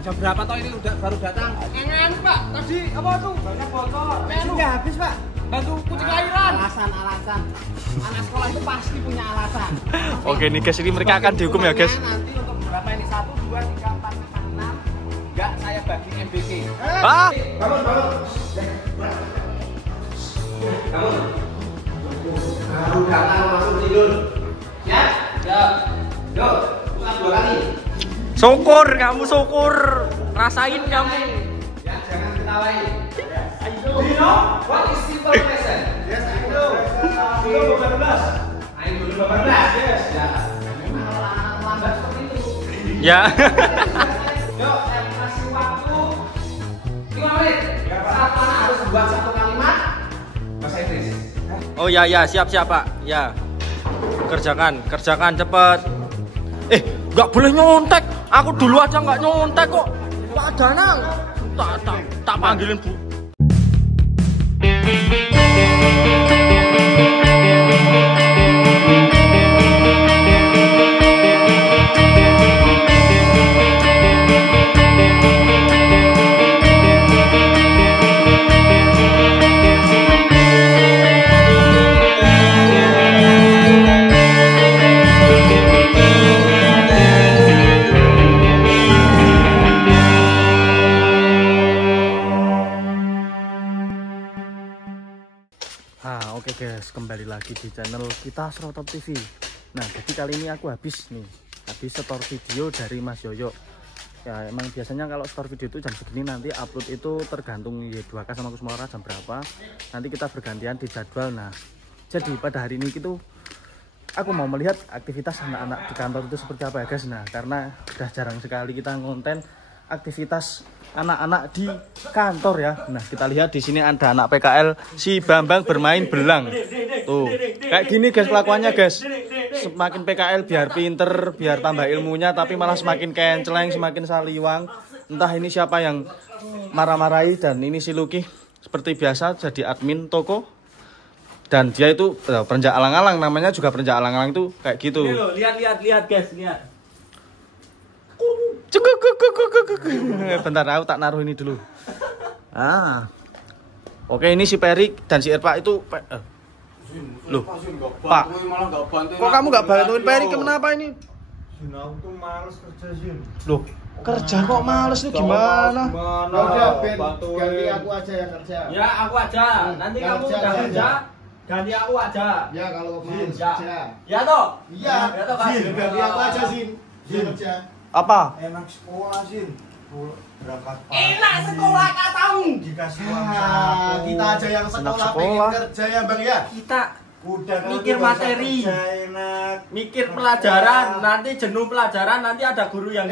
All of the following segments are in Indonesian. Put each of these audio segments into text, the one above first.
Jam berapa toh ini udah baru datang? Engan Pak, tadi apa tuh? Banyak bocor. Bensinnya habis Pak. Bantu kucing lahiran. Alasan. Anak sekolah itu pasti punya alasan. Oke nih guys, ini mereka akan dihukum ya guys. Nanti untuk berapa ini? 1, 2, 3, 4, 5, 6. Enggak, saya bagi MBK. Ah! Bangun. Bangun. Baru datang langsung tidur. Ya? Ya. Yuk, pusat 2 kali. Syukur kamu, syukur. Rasain kamu. Ya, jangan ketawain. Do you know what is simple present? Yes, I know. Ayo 18. Ayo 18. Yes. Ya. Memang kalau anak lambat seperti itu. Ya. Yuk, saya kasih waktu 5 menit. Saat anak harus buat 1 kalimat bahasa Inggris. Oh ya siap Pak. Ya. Kerjakan cepet. Nggak boleh nyontek. Aku dulu aja nggak nyontek kok. Pak Danang. Tak panggilin Bu. Oke guys, kembali lagi di channel kita Srotop TV. Nah, jadi kali ini aku habis setor video dari Mas Yoyo. Ya, emang biasanya kalau setor video itu jam segini, nanti upload itu tergantung Y2K sama Kusmora jam berapa. Nanti kita bergantian di jadwal. Nah, jadi pada hari ini itu aku mau melihat aktivitas anak-anak di kantor itu seperti apa ya guys. Nah, karena udah jarang sekali kita ngonten aktivitas anak-anak di kantor ya. Nah, kita lihat di sini ada anak PKL si Bambang bermain belang. Tuh, kayak gini guys kelakuannya guys. Semakin PKL biar pinter, biar tambah ilmunya, tapi malah semakin kenceleng, semakin saliwang. Entah ini siapa yang marah-marahi. Dan ini si Lucky seperti biasa jadi admin toko. Dan dia itu perenjak alang-alang, namanya juga perenjak alang-alang tuh kayak gitu. Lihat guys, lihat. Bentar, aku tak naruh ini dulu. Oke, ini si Peri dan si Irpa itu loh, Pak, kok kamu nggak bantuin Peri? Kenapa ini? Aku tuh males kerja sih. Loh, kerja kok males nih gimana? Udah, ganti aku aja yang kerja. Ya, aku aja. Nanti kamu udah kerja, ganti aku aja. Ya, kalau males Ya. kerja. Ya toh? Iya. Ya toh, Kak? Ganti aku aja sih. Kerja. Apa? Enak sekolah sih. Berangkat pagi. Enak sekolah katamu. Dikasih uang saku. Kita aja yang sekolah pengen kerja ya Bang ya. Kita Udah mikir materi. Enak. mikir pelajaran, nanti jenuh pelajaran, nanti ada guru yang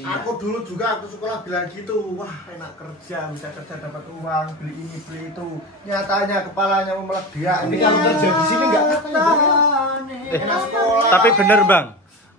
Aku dulu juga aku sekolah bilang gitu. Wah, enak kerja, bisa kerja dapat uang, beli ini beli itu. Nyatanya kepalanya meledak. Ini kalau kerja di sini enggak enak sekolah. Tapi bener Bang,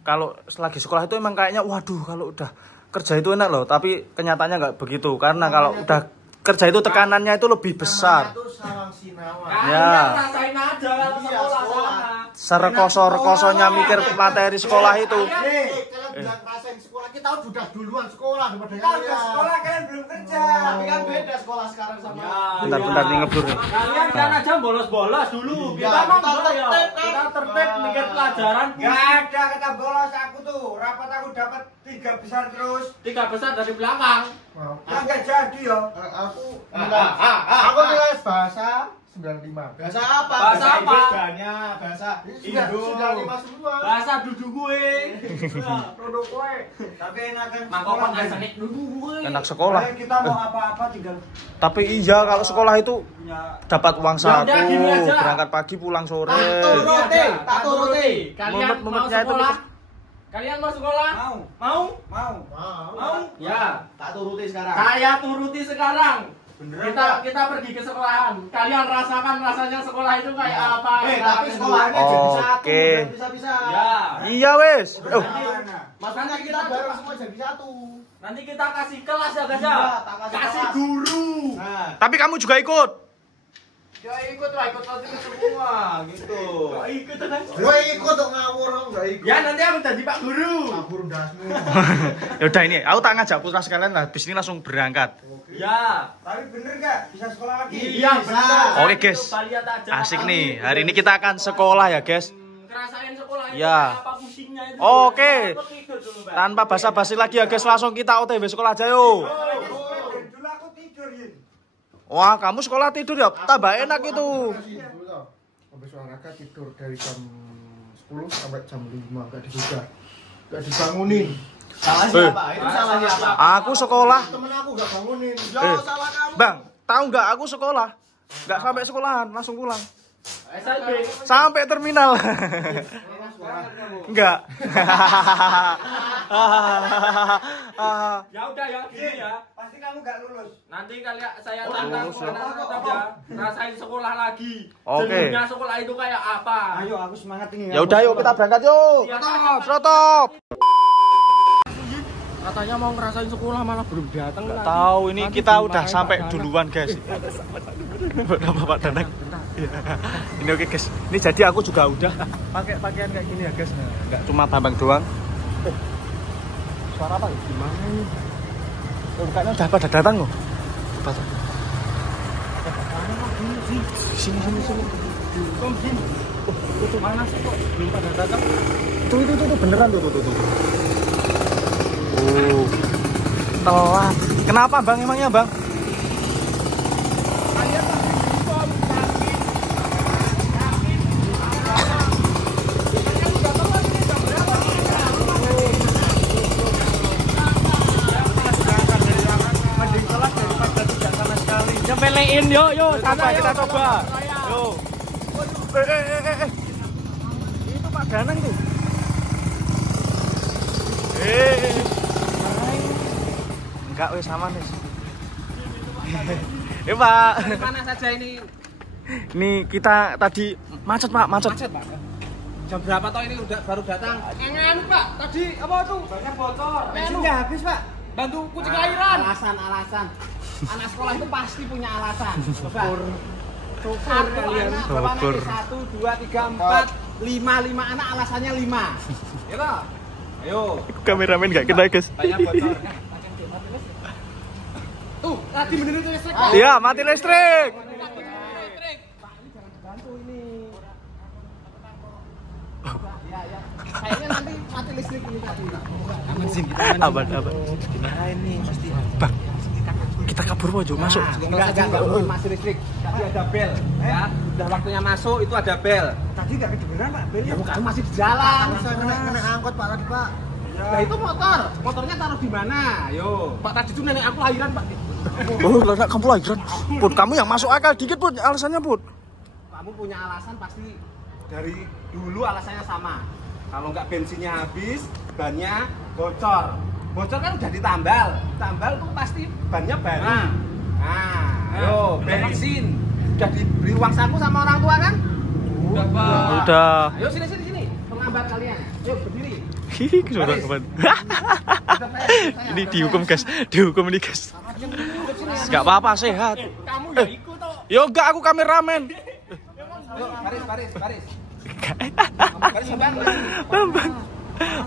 kalau lagi sekolah itu emang kayaknya waduh kalau udah kerja itu enak loh, tapi kenyataannya nggak begitu karena kalau udah kerja itu tekanannya itu lebih besar. Itu sarang sinawa. Ya. Rasain aja kalau sekolah sana. Serekoso-rekosonya mikir materi sekolah itu. Kalian bilang rasain sekolah, kita udah duluan sekolah daripada Kita udah sekolah, kalian belum kerja. Tapi kan beda sekolah sekarang sama. Bentar nih ngeblur nih. Kalian kan aja bolos-bolos dulu. Kita mah enggak ya. Kita tertib mikir pelajaran. Gak ada kata bolos aku tuh. Rapat aku dapat 3 besar terus. 3 besar dari belakang. Yang gak jadi ya. Aku nilai bahasa 95. Bahasa apa? Bahasa apa? Bahasa Indo. 95 semua. Bahasa dudu gue. Produk kue. Tapi enakan Mangkok asanik dudu gue. Enak sekolah. Kita mau apa-apa tinggal. Tapi iya kalau sekolah itu dapat uang saku, udah, gini aja. berangkat pagi pulang sore. Tak turuti. Kalian mau Mumet-mumetnya itu sekolah? Kalian mau sekolah? Mau. Mau? Mau. Mau? Ya. Tak turuti sekarang. Saya turuti sekarang. Beneran, Kita pergi ke sekolahan. Kalian rasakan rasanya sekolah itu kayak apa? Tapi sekolahnya jadi satu. Oke. Bisa-bisa. Ya. Iya wes. Oh, Makanya kita bareng semua jadi satu. Nanti kita kasih kelas ya guys ya. Iya, tak kasih Kasih kelas. guru. Nah, tapi kamu juga ikut. Ya ikut semua gitu. Ikut tuh ngawur enggak ikut. Ya nanti aku jadi Pak Guru. Ngawur dasmu. Ya udah ini, aku tak ngajak putra sekalian lah, habis ini langsung berangkat. Ya. Tapi bener enggak? Bisa sekolah lagi? Iya, benar. Oke guys, asik nih. Hari ini kita akan sekolah ya guys. Ngerasain sekolah itu Ya. apa pusingnya itu. Oke. Aku tidur dulu, Mbak. Tanpa basa-basi lagi ya guys, langsung kita OTW sekolah aja yuk. Dulu aku tidur, Yin. Wah, kamu sekolah tidur ya, tambah enak itu. Habis olahraga tidur dari jam 10 sampai jam 5 enggak digugah. Enggak dibangunin. Salah siapa? Itu salah siapa? Aku sekolah. Temen aku enggak bangunin. Salah kamu. Bang, tahu nggak aku sekolah? Nggak sampai sekolahan, langsung pulang. SLB. Sampai terminal. Enggak. Ya udah ya, gini ya. Pasti kamu enggak lulus. Nanti kalian saya tantang anak-anak aja ngerasain sekolah lagi. Oke. Jenuhnya sekolah itu kayak apa? Ayo aku semangat ini. Ya udah yuk kita berangkat yuk. Stop. Katanya mau ngerasain sekolah malah belum datang. Nggak tahu ini kita udah sampai duluan guys. Bapak Danang. Ini oke guys. Ini jadi aku juga udah pakai pakaian kayak gini ya guys. Nggak cuma Bambang doang. Suara apa? Gimana ini? Kayaknya udah pada datang loh. Sini. Itu mana sih kok belum pada datang? Tuh beneran tuh. Oh. Telat. Kenapa Bang emangnya Bang? Cepelein yuk sana Kita coba. Yuk. Itu Pak Danang tuh. Enggak wes aman wes. Pak. Mana saja ini? Nih kita tadi macet Pak. Jam berapa toh ini udah baru datang? Engen Pak, tadi apa tuh? Banyak bocor. Bensinnya habis, Pak. Bantu kucing lahiran. Alasan. Anak sekolah itu pasti punya alasan. Coba. Syukur kalian. Berapa anak? 1, 2, 3, 4, 5 anak alasannya 5. Gitu. Ayo. Kameramen enggak kita guys. Banyak bocor. Tuh, tadi benerin listrik. Iya, mati listrik. Ya. Kayaknya nanti mati listrik ini tadi. Aman. Gimana ini pasti. Bang, kita kabur aja masuk. Enggak masih listrik. Tadi ada bel, ya. Udah waktunya masuk itu ada bel. Tadi enggak kedengeran, Pak. Ya bukan masih di jalan. Saya kena angkot Pak tadi, Pak. Nah itu motornya taruh di mana? Ayo. Pak tadi itu nenek aku lahiran, Pak. Oh, lah kamu lahiran. Put, kamu yang masuk akal dikit, Put. Alasannya, Put. Kamu punya alasan pasti dari dulu alasannya sama. Kalau nggak bensinnya habis, bannya bocor. Bocor kan udah ditambal. Tambal tuh pasti bannya baru. Nah, ayo bensin. Udah diberi uang saku sama orang tua kan? Udah, Pak. Udah. Ayo sini. Pengambat kalian. Ayo berdiri. Sudah kapan? Ini dihukum guys, ini guys. Enggak apa-apa, sehat. Kamu ya ikut toh. Yo enggak, aku kameramen. Ayo baris. Baris Bambang.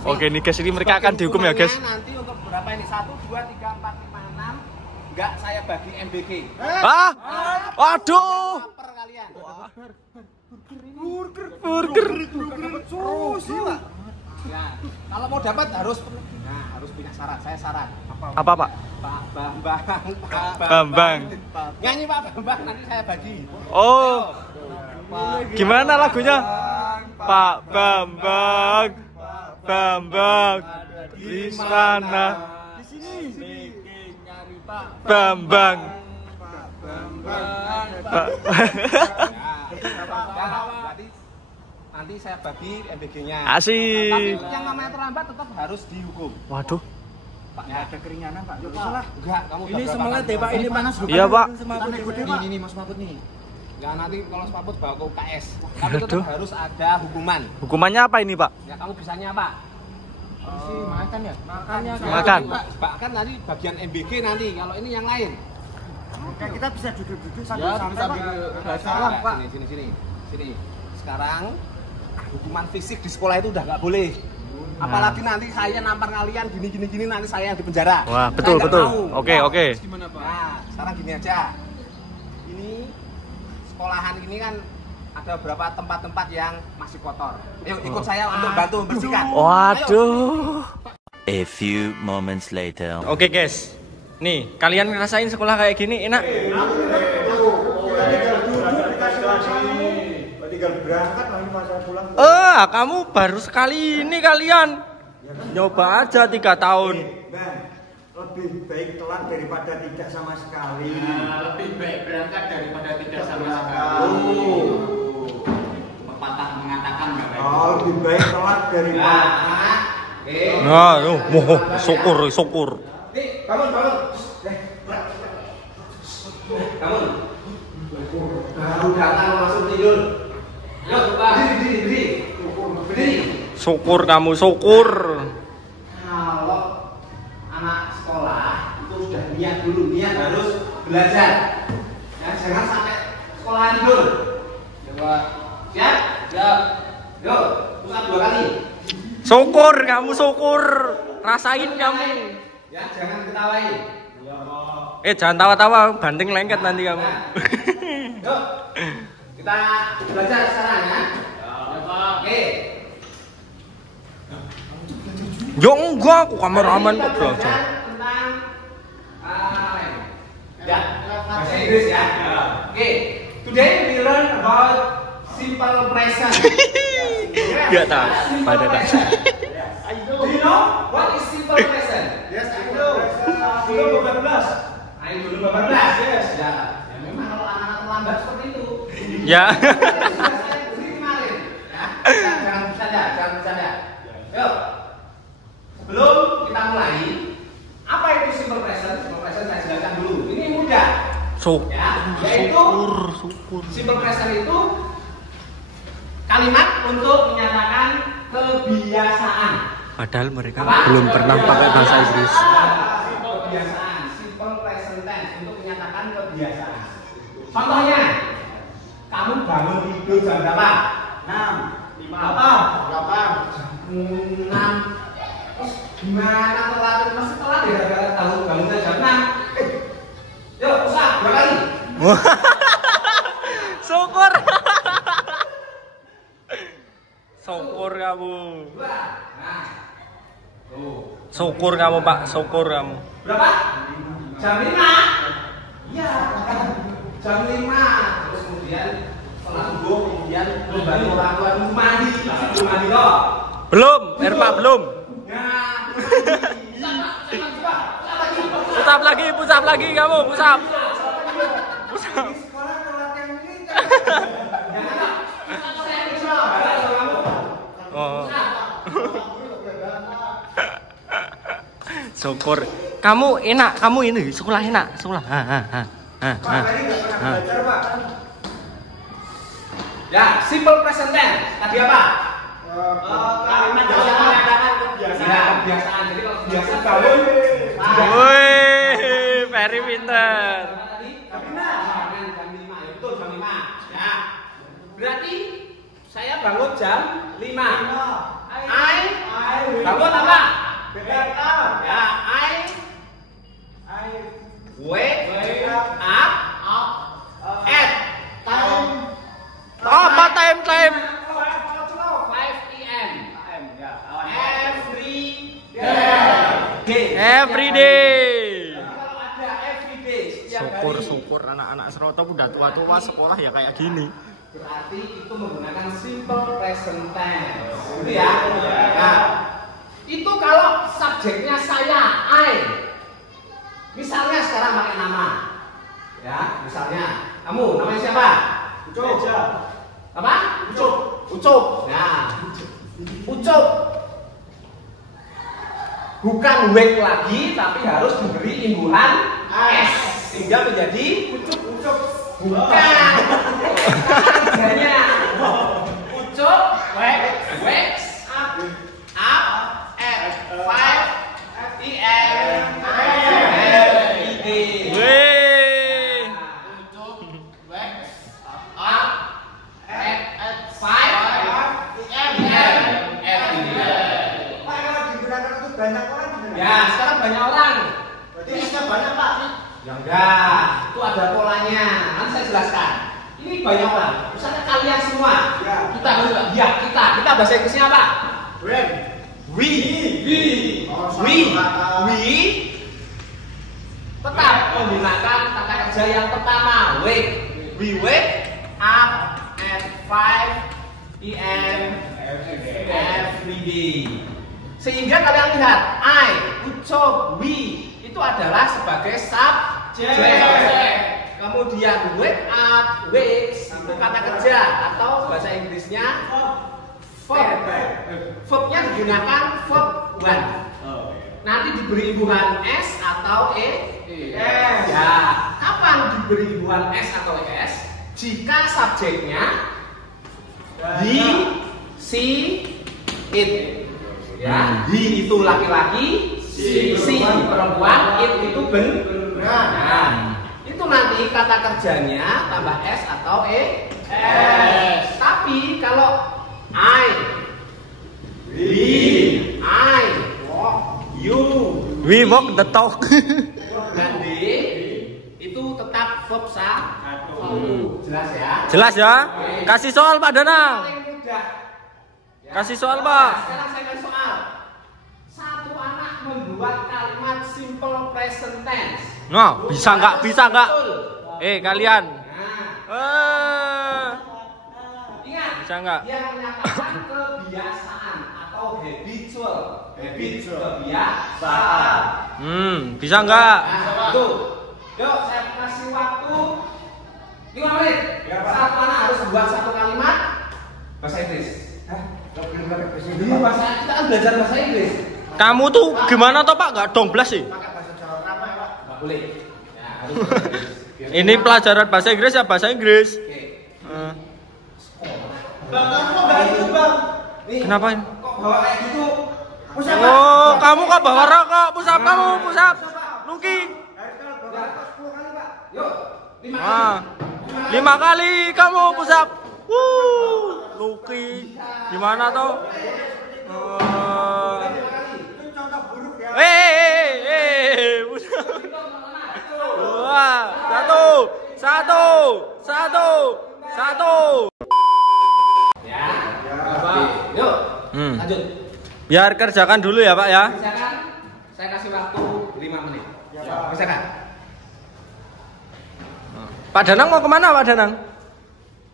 Oke nih guys, ini mereka akan dihukum ya guys. Nanti untuk berapa ini? 1, 2, 3, 4, 5, 6. Enggak saya bagi MBK. Ah, waduh. Lapar kalian. Burger. Susi, Pak. Ya, kalau mau dapat harus punya syarat. Saya syarat. Apa Pak? Bambang. Nyanyi Pak Bambang nanti saya bagi. Oh. Gimana lagunya? Pak Bambang. Di sana. Di sini. Bambang. Pak. Berarti nanti saya bagi MBG-nya. Asik. Tapi yang namanya terlambat tetap harus dihukum. Waduh. Pak, ya ada keringanan Pak. Salah. Enggak, kamu Ini semelet ya Pak, ini panas. Iya Pak. Ini Mas Mabut nih. Ya nanti kalau sepaput bawa ke UKS. Tapi tetap harus ada hukuman. Hukumannya apa ini Pak? Ya kamu bisanya apa? Makan ya? Makannya Makan. Pak kan tadi bagian MBG nanti. Kalau ini yang lain. Kayak kita bisa duduk-duduk sambil Ya, santai, sambil Pak. Salah, Pak. Sini. Sekarang hukuman fisik di sekolah itu udah nggak boleh. Apalagi nanti saya nampar kalian gini nanti saya yang di penjara. Wah, Saya betul nggak betul. mau. Oke. Nah, sekarang gini aja. Ini sekolahan ini kan ada beberapa tempat-tempat yang masih kotor. Ayo ikut saya untuk bantu membersihkan. Waduh. A few moments later. Oke guys, nih kalian ngerasain sekolah kayak gini enak? Tinggal berangkat lagi masa pulang. Kamu baru sekali ini kalian nyoba aja 3 tahun. Bang, lebih baik telat daripada tidak sama sekali. Lebih baik berangkat daripada tidak sama sekali. Pepatah mengatakan nggak baik. Lebih baik telat daripada. Nah, syukur. Nih, bangun. Bangun. Baru datang langsung tidur. Yuk, berdiri. Syukur kamu, syukur. Kalau anak sekolah itu sudah niat harus belajar. Ya, jangan sampai sekolah tidur. Siap? Yuk, pusat 2 kali. Syukur kamu, syukur. Rasain kamu. Ya, jangan ketawain. Jangan tawa-tawa, banting lengket nanti kamu. Yuk, kita belajar sekarang ya. Oke. Yo enggak, aku kameramen kok belajar. Tentang ya, bahasa Inggris ya. Oke. Today we learn about simple present. Enggak tahu. Pada tak. Do you know what is simple present? Yes, I know. Dulu 18. Dulu 18. Yes. Ya. Ya memang kalau anak-anak terlambat seperti itu. Ya. Jangan bercanda. Yuk. Sebelum kita mulai, apa itu simple present? Simple present saya jelaskan dulu. Ini mudah. Syukur. Simple present itu kalimat untuk menyatakan kebiasaan. Padahal mereka Apa? belum pernah pakai bahasa Inggris. Kebiasaan. Simple present tense untuk menyatakan kebiasaan. Contohnya, kamu bangun tidur jam berapa? 6, 6. Terus gimana telat? Masih telat ya gara-gara tahu bangunnya jam 6. Yuk, usah 2 kali. Syukur. Syukur kamu. 2. Nah. Tuh. Syukur kamu, Pak. Syukur kamu. Berapa? Jam 5. Iya, jam 5. Terus kemudian setelah subuh kemudian membantu orang tua dulu mandi. Belum mandi kok. Belum, Erpa belum. Nah, Pusap lagi kamu, pusap. Sekolah telat yang ini. Oh. Syukur. Kamu enak, kamu ini sekolah enak, sekolah. Belajar, Pak. Ya, simple present tense. Tadi apa? Kalimat yang menyatakan kebiasaan. Ya, kebiasaan. Jadi kalau kebiasaan bangun. Woi, very pinter. Tadi jam 5. Jam 5. Ya, betul jam 5. Ya. Berarti saya bangun jam 5. I bangun apa? Ya, I wake up at Apa time? 5 PM. Every day. Kalau ada every day setiap hari. Syukur anak-anak Serotop udah tua-tua sekolah ya kayak gini. Berarti itu menggunakan simple present tense. Gitu ya. Nah, itu kalau subjeknya saya, I. Misalnya sekarang pakai nama. Ya, misalnya kamu namanya siapa? Ucup. Apa? Ucup. Ya. Ucup. Bukan wake lagi, tapi harus diberi imbuhan S sehingga menjadi ucup. Bukan. Caranya ucup wakes up at 5 PM every day. banyak Pak. Ya enggak, itu ada polanya. Nanti saya jelaskan. Ini banyak Pak. Misalnya kalian semua, Ya. kita bahasa Inggrisnya apa? When. We. Oh, We we. tetap menggunakan kata kerja yang pertama, wake. We wake up at 5 PM every day. Sehingga kalian lihat, I, Ucok, we itu adalah sebagai subjek. Kemudian wake up, wakes itu kata kerja atau bahasa Inggrisnya verb. Verbnya digunakan verb one. Nanti diberi imbuhan s atau es. Ya, kapan diberi imbuhan s atau es? Jika subjeknya he, she, it. Ya, he itu laki-laki, she perempuan, it itu benar. Nah, itu nanti kata kerjanya tambah s atau es. Tapi kalau I, we, you, We walk the talk. dan D itu tetap verb satu. Jelas ya? Jelas ya? Kasih soal Pak Danang. Paling mudah. Ya. Kasih soal, Pak. Sekarang saya kasih soal. Satu anak membuat kalimat simple present tense. Nah, bisa nggak? Bisa nggak? Betul. Kalian. Nah, ingat. Bisa nggak? Dia menyatakan kebiasaan atau habitual. Kebiasaan. Bisa nggak? Nah, tuh. Yuk, saya kasih waktu 5 menit. Satu anak harus buat satu kalimat bahasa Inggris. Ini bahasa kita kan belajar bahasa Inggris. Kamu tuh gimana toh Pak? Nggak domblas sih. Pakai bahasa Jawa apa ya Pak? Nggak boleh. Ya, harus bahasa Inggris. Ini pelajaran bahasa Inggris ya bahasa Inggris. Oke. Bang, kamu kok nggak ikut Bang? Nih, Kenapa? kok bawa kayak gitu? Oh, kamu kok bawa rokok? Pusap kamu, pusap. Luki. Yuk, 5 Ah, kali. 5 kali kamu pusap. Luki. Gimana toh? Itu contoh buruk ya. Pusap. 2, 1. Ya. Yuk. Lanjut. Biar kerjakan dulu ya Pak ya. Misalkan saya kasih waktu 5 menit. Ya, Pak. Misalkan. Pak Danang mau kemana Pak Danang?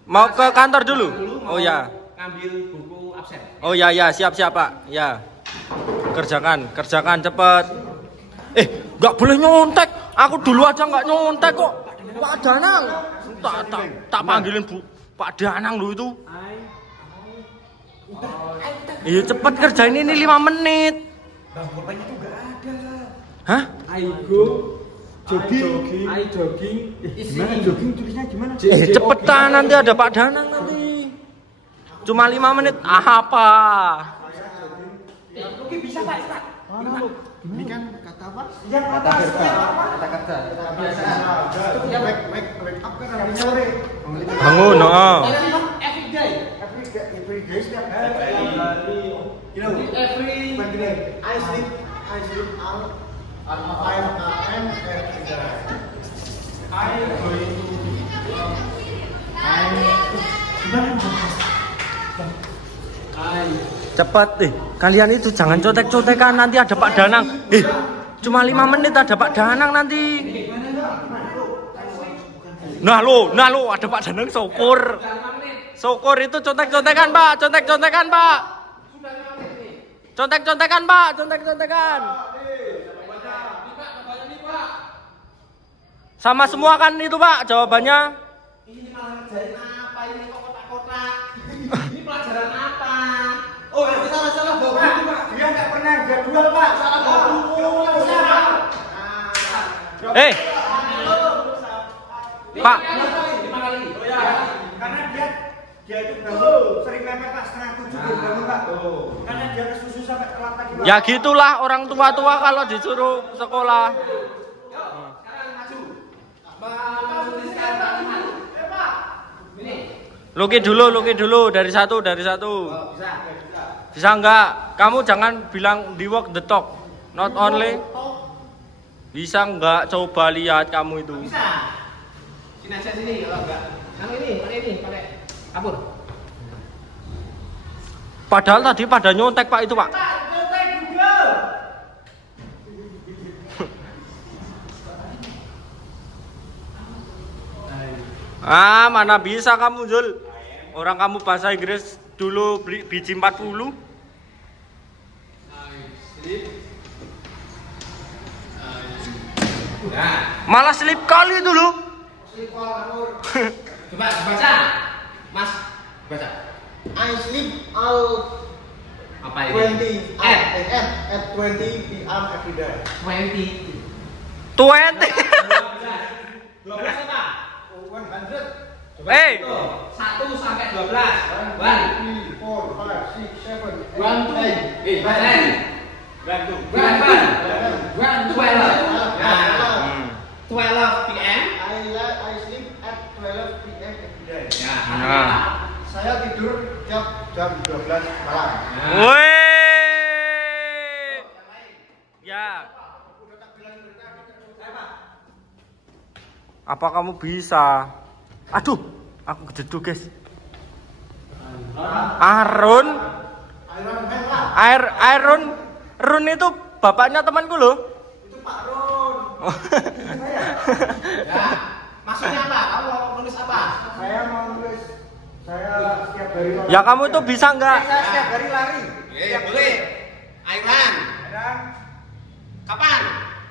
Mau ke kantor dulu? Mau Oh ya. ngambil buku absen. Oh ya ya, siap Pak. Ya. Kerjakan cepet. Nggak boleh nyontek. Aku dulu aja nggak nyontek kok. Pak Danang. Tak panggilin Pak Danang dulu itu. Iya cepet kerjain ini 5 menit. Bang, bapaknya tuh nggak ada. Hah? I jogging. Gimana jogging tulisnya gimana? Cepetan nanti ada Pak Danang nanti. Cuma 5 menit. Apa? Oke, bisa Pak, Pak. Ini kan kata apa? Kata kerja. Wake up kan artinya sore. Bangun, Every day. Every day setiap hari. You know, I sleep out at 5 AM every day. Cepet kalian itu jangan contek-contekan nanti ada Pak Danang. Cuma 5 menit ada Pak Danang nanti. Nah lo ada Pak Danang syukur. Syukur itu contek-contekan Pak, contek-contekan Pak. Contek-contekan Pak, contek-contekan. Sama semua kan itu Pak jawabannya. Ini malah ngerjain apa ini kok kotak-kotak? Ini pelajaran apa? Oh, itu salah bawa buku, Pak. Dia nggak pernah jadwal, Pak. Salah bawa buku. Pak. 5 kali. Oh ya, karena dia itu bangun sering mepet Pak, setengah 7 bangun Pak. Karena dia kesusu sampai telat tadi Pak. Ya gitulah orang tua-tua kalau disuruh sekolah. Sekarang maju. Menuliskan kalimat. Pak. Ini. Luki dulu dari satu. Oh, bisa. Bisa enggak? Kamu jangan bilang di walk the talk. Not only. Bisa nggak coba lihat kamu itu? Bisa. Sini aja sini kalau enggak. Yang ini pakai kapur. Padahal tadi pada nyontek Pak itu Pak. Pak, nyontek Google. Ah, mana bisa kamu Zul? Orang kamu bahasa Inggris dulu beli biji 40. Malah slip kali itu loh. Coba baca. Mas, baca. I sleep all Apa ini? 20 at 20 p.m. every day. 20. 20. 12 apa? 100. Eh, 1 sampai 12. 1, 3, 4, 5, 6, 7, 8. baca. 12 p.m. I sleep at 12 p.m. every day. Ya. Nah. Saya tidur jam 12 malam. woi. Ya. Apa kamu bisa? Aduh, aku kejeduk guys. Arun. Run itu bapaknya temanku loh. Itu Pak Ron. Ya. Maksudnya apa? Kamu mau nulis apa? Saya mau nulis. Saya setiap hari lari. Ya kamu itu bisa nggak? Saya setiap hari lari. Boleh. Airan. Dan Kapan?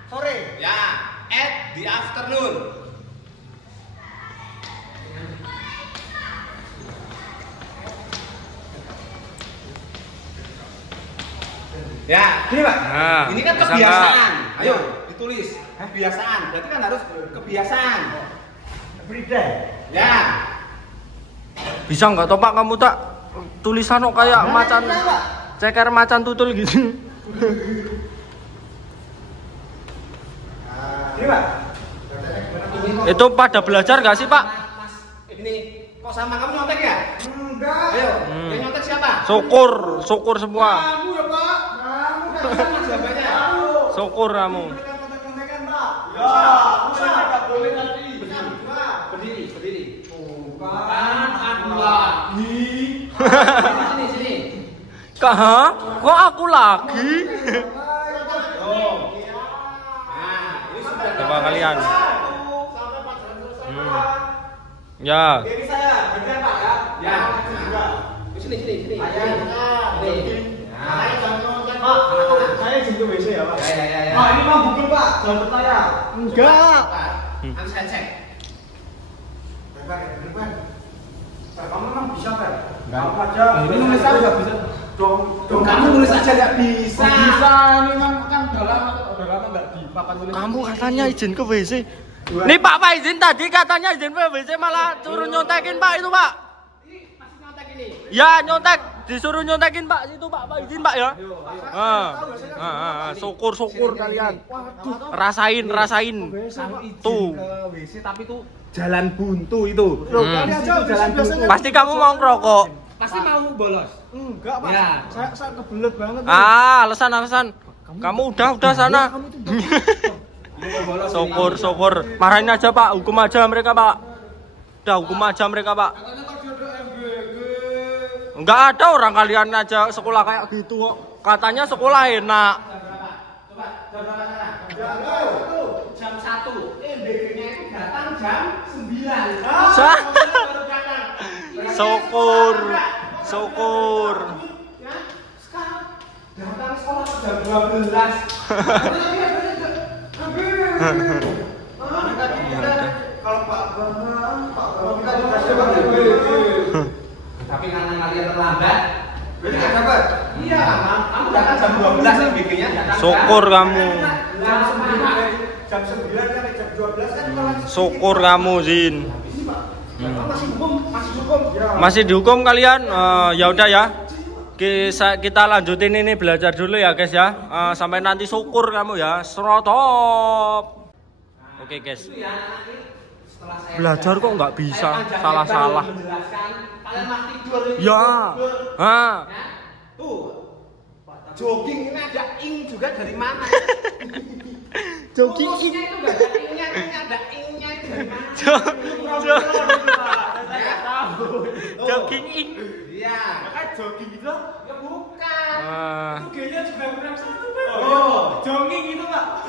sore. Ya. At the afternoon. Ya, gini Pak. Nah, ini kan bisa kebiasaan. Ayo, ditulis. Kebiasaan. Berarti kan harus kebiasaan. Every day. Ya. Bisa nggak toh Pak kamu tak tulisan kok kayak macan ceker macan tutul gitu. Ini Pak. Itu pada belajar nggak sih Pak? Mas, ini kok sama kamu nyontek ya? Enggak. Ayo, yang nyontek siapa? Syukur semua. Kamu ya Pak. Kamu kan Sama jawabannya. Syukur kamu. kontekan Pak. Ya, Usah enggak boleh tadi. Berdiri. Bukan aku lagi. Sini. Kok aku lagi? Oh. Nah, ini sudah. Coba kalian. Sampai pelajaran selesai. Ya. Ini saya bagian Pak ya. Ya. Juga. Sini. Saya Nah. saya jangan konten Pak. Saya izin ke WC ya Pak. Ya. Pak ini Pak Google Pak. Jangan bertanya. Enggak. Kan saya cek. Kamu memang bisa kan? Enggak aja. Ini nulis aja nggak bisa. Dong. Kamu nulis aja nggak bisa. Bisa, ini memang kan udah lama enggak di papan tulis. Kamu katanya izin ke WC. Nih Pak izin tadi katanya izin ke WC malah suruh nyontekin Pak itu Pak. Ini masih nyontek ini. Ya nyontek, disuruh nyontekin Pak itu Pak izin Pak ya. Syukur kalian. Rasain. Tuh. Ke WC tapi tuh jalan buntu itu. Kali aja jalan biasanya. Pasti kamu mau ngerokok. Pasti mau bolos. Enggak Pak. Ya. Saya kebelet banget. Alasan. Kamu udah sana. Syukur. Marahin aja Pak, hukum aja mereka Pak. Udah hukum aja mereka Pak. Enggak ada orang kalian aja sekolah kayak gitu kok. Katanya sekolah enak. Coba jam 1. MBG-nya itu datang jam 9. Baru datang. Syukur. Ya, sekarang datang sekolah jam 12. Kalau Pak Bambang Tapi karena kalian terlambat, berarti nggak dapat. iya, kamu datang jam 12 MBG-nya datang. Syukur kamu. Jam 9 kan jam 12 kan kalau Syukur kamu Zin. masih hukum. Masih dihukum kalian? Ya udah ya. Kita lanjutin ini belajar dulu ya guys ya. Sampai nanti syukur kamu ya. Serotop. Oke guys. Belajar kok nggak bisa. Salah. Kalian masih tidur. Ya. Tuh. Jogging ini ada ing juga dari mana? Jogging Kulusnya itu nggak ada ingnya, ada ingnya itu dari mana? Jogging ing. Iya. Kan jogging gitu. Ya bukan. Itu G-nya juga benar satu, Pak. Oh. Jogging gitu, Pak.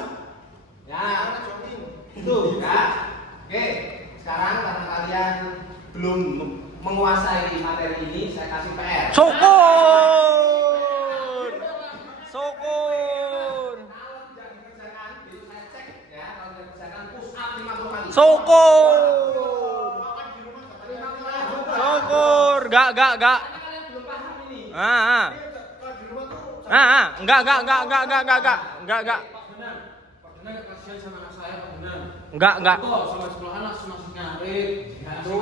Ya, itu ya. Oke, sekarang karena kalian belum menguasai materi ini, saya kasih PR. Syukur. Syukur. Kalau tidak dikerjakan, besok saya cek ya. Kalau tidak dikerjakan, push up 50 kali. Syukur. Syukur. Enggak. Karena kalian belum paham ini. Enggak. Pak Benar kasihan sama anak saya, Pak Benar. Enggak. Kok sama sekolahan langsung nyarit. Tuh.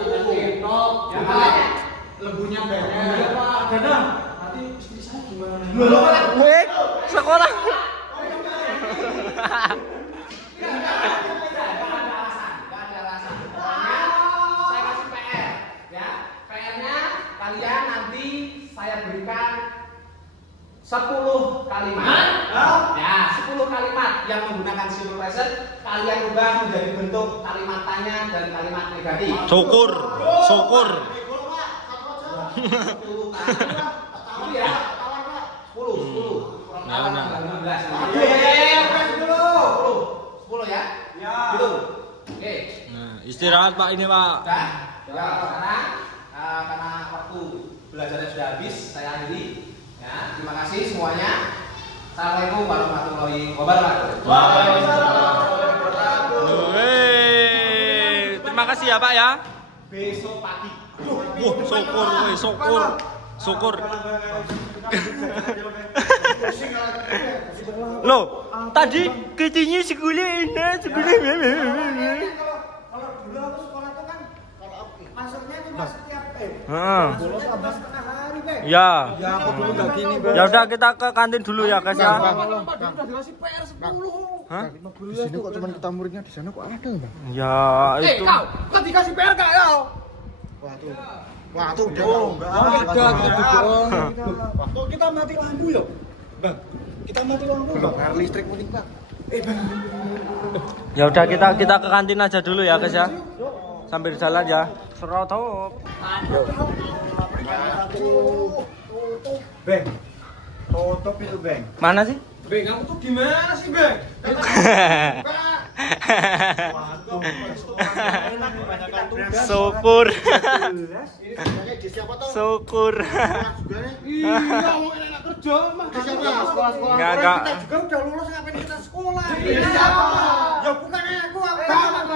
Ya, lebunya banyak. Iya, Pak. Dadang. Nanti istri saya gimana? Wih, sekolah. Nggak ada alasan. Pokoknya saya kasih PR ya. PR-nya kalian nanti saya berikan 10 kalimat. Ya, 10 kalimat yang menggunakan simple present kalian ubah menjadi bentuk kalimat tanya dan kalimat negatif. Syukur. 10 kan? Ya. 10. Ya, benar. 10 ya. Ya. Gitu. Oke. Nah, istirahat Pak ini Pak. Udah. Ya, sekarang karena waktu belajarnya sudah habis, saya akhiri. Ya, terima kasih semuanya. Assalamualaikum warahmatullahi wabarakatuh. Terima kasih ya Pak ya. Besok pagi. Syukur. Loh, tadi kecinya segule enak, segule. Kalau dulu aku sekolah tuh kan masuknya cuma setiap bolos 11,5 hari, Bang. Ya. Ya aku dulu enggak gini, Bang. Ya udah kita ke kantin dulu ya guys ya. Udah dikasih PR 10. Hah? Di sini kok cuma kita muridnya, di sana kok ada, Bang? Ya itu. Kok dikasih PR enggak ya? Wah tuh udah enggak ada. Waktu kita mati lampu ya, Bang. Kita mati lampu, Bang. Listrik meningkat. Bang. Ya udah kita ke kantin aja dulu ya guys ya. Sambil jalan ya. Serotop. Bang. Tutup itu, Bang. Mana sih? Bang, kamu tuh gimana sih, Bang? Syukur. Ini sebenarnya di siapa tuh? Syukur. Iya, mau enak kerja mah. Di siapa? Sekolah-sekolah. Enggak. Kita juga udah lulus, ngapain kita sekolah? Iya. Ya bukan aku.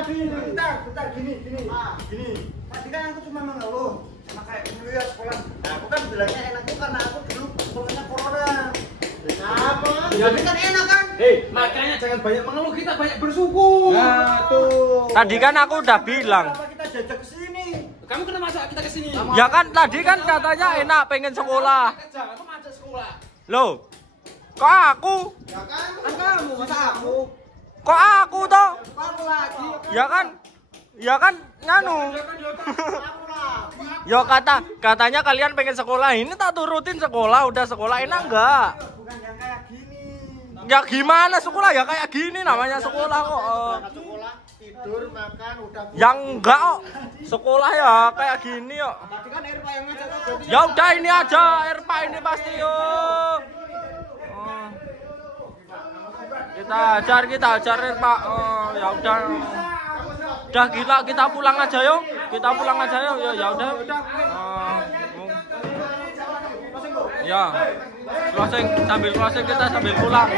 Bentar, gini. Tadi kan aku cuma mengeluh sama kayak dulu ya sekolah. Nah, aku kan bilangnya enak tuh karena aku dulu sekolahnya corona. Apa? Ya, Tapi kan enak kan? Makanya jangan banyak mengeluh, kita banyak bersyukur. Nah, tuh. Tadi kan aku udah bilang. Kenapa kita jajak ke sini? Kamu kenapa masa kita kesini? Ya kan tadi kan katanya enak pengen sekolah. Kerja, kamu macet sekolah. Loh. Kok aku? Ya kan? Kan kamu, masa aku? Kok aku toh? Kamu lagi. Ya kan nganu. Aku lagi. Yo katanya kalian pengen sekolah. Ini tak turutin sekolah, udah sekolah enak enggak? Bukan yang kayak gini. Ya gimana sekolah ya kayak gini namanya sekolah kok. Sekolah tidur makan udah. Yang enggak kok. Sekolah ya kayak gini kok. Tadi kan Irpa yang ngajak tuh. Ya udah ini aja Irpa ini pasti yo. Oh. Kita ajar Irpa. Oh, ya udah. Udah kita pulang aja yo. Kita pulang aja yo. Ya udah. Ya. Closing kita sambil pulang.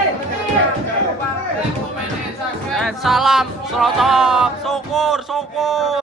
Salam, serotop, syukur.